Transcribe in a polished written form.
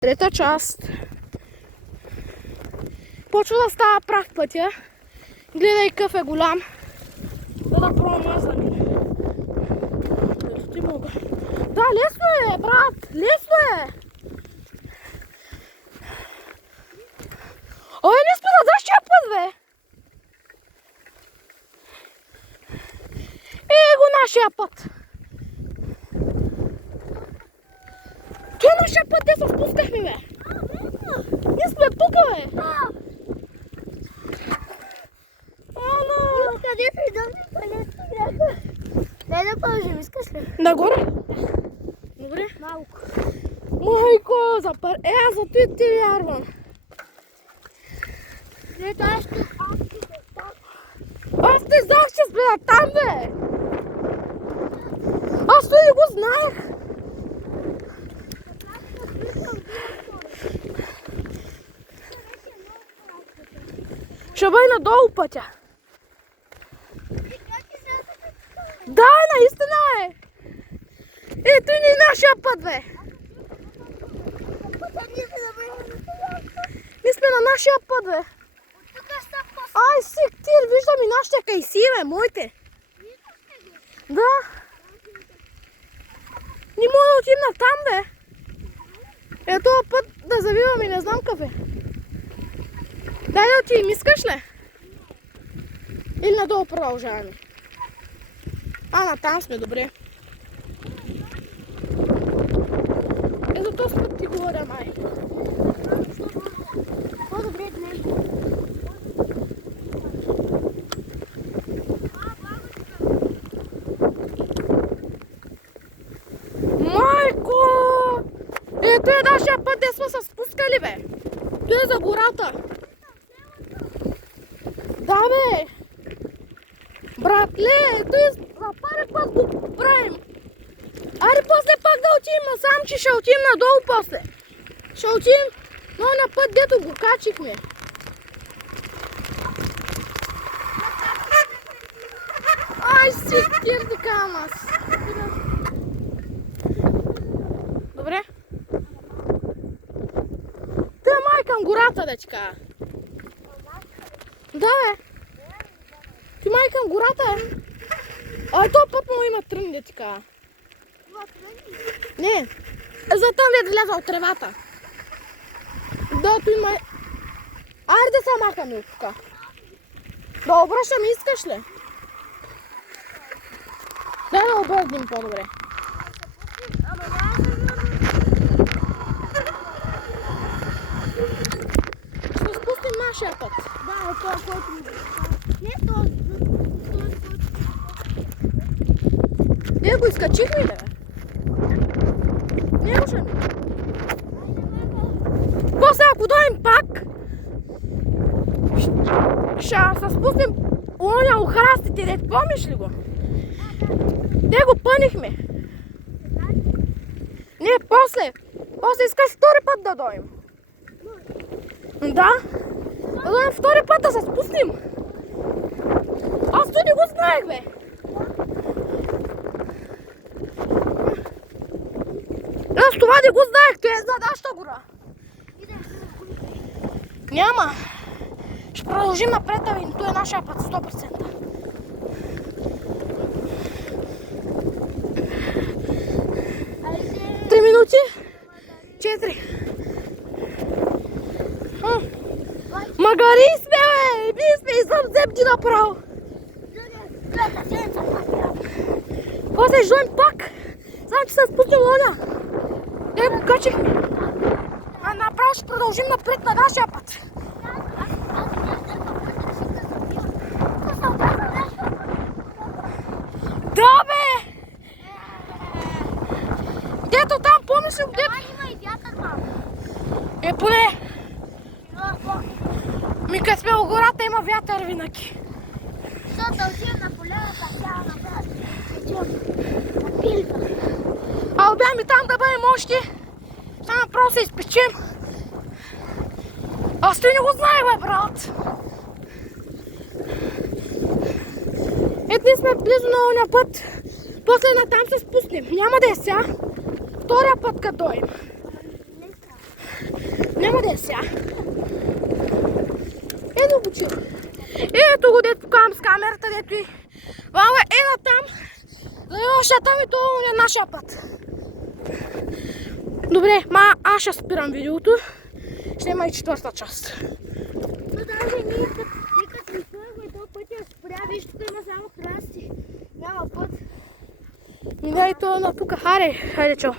Трета част. Почва да става прав пътя. Гледай какъв е голям. Да пробвам аз да мине. Ето ти мога. Да, лесно е, брат! Лесно е! Ой, не сме на нашия път, бе! Его нашия път! Това е нашия път, де се спускахме, бе! Ние сме тук, бе! Къде придължим? Дай да продължим, искаш ли? Нагоре? Добре. Малко. Майко, аз за той ти вярвам. Не, това ще... Аз не знах, че сме на там, бе! Аз той не го знаех! Ще бъде надолу пътя. Да, наистина е! Ето и нашия път, бе! Ние сме на нашия път, бе! Ай, сектир, виждам и нашите кайси, бе, моите! Да! Не мога да отидем на там, бе! Ето път да завивам и не знам какъв е. Дай да отидем, искаш ли? Или надолу продължаваме? На там сме, добре. Ето този път ти говоря, май. По-добре днес. Майко! Ето е нашия път, де сме се спускали, бе. Той е за гората. Да, бе. Братле, ето е за първи път го правим. Айде после пак да отидем насам, че ще отидем надолу после. Ще отидем на път, дето го качихме. Ай, си кирдика, аз. Добре? Те май към гората, да ти кажа. Да, бе. Ти май към гората, е. Ай, този път му има трън, да ти кажа. Не, за там да вляза от тревата. Да, той май... Айде да се махаме от тук. Да обръщаме, искаш ли? Дай да обърнем по-добре. Ще спустим нашия път. Да, това, който ми... Не този. Ние го изкачихме, бе. Не можем. После ако дойдем пак, ще се спустим оня охрастите, дет, помниш ли го? Ние го пънихме. Не, после искаш втори път да дойдем. Да? Да дойдем втори път да се спустим. Аз то не го знаех, бе. Аз това не го знаех, той е за нашата гора. Няма. Ще продължим напред, да видим, той е нашия път, 100%. Три минути. 4. Магари сме, бе! Ние сме извън земки направо. После ще дойдем пак. Знам, че се спустим оня. Не го качихме. Направо ще продължим напред на нашия път. Да, бе! Дето там, помниш ли где? Има и вятър малко. Поне. Ми сме в гората, има вятър винаги. Защото отивам на полярата, тя направи. Обяваме там да бъдем още. Само направо се изпечем. Аз той не го знаех, бе, брат. Ето ние сме близо на оня път. После натам се спуснем. Няма да е сега. Втория път като дойдем. Няма да е сега. Ето го че. Ето го, дето покавам с камерата, дето и Вала е натам. Заедно там и то е нашия път. Добре, аз ще спирам видеото. Ще има и четвърта част. Но даже ние като изпълнахме този път я спря, виж, тук има само храсти. Няма път. Минай то на тук. Хайде, чао.